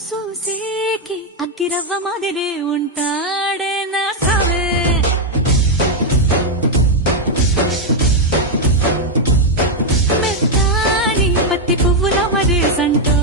చూసేకి అగ్గిరవ్వ మాదిరి ఉంటాడే నా సావే మెత్తాని పత్తి పువ్వుల మరి సంటో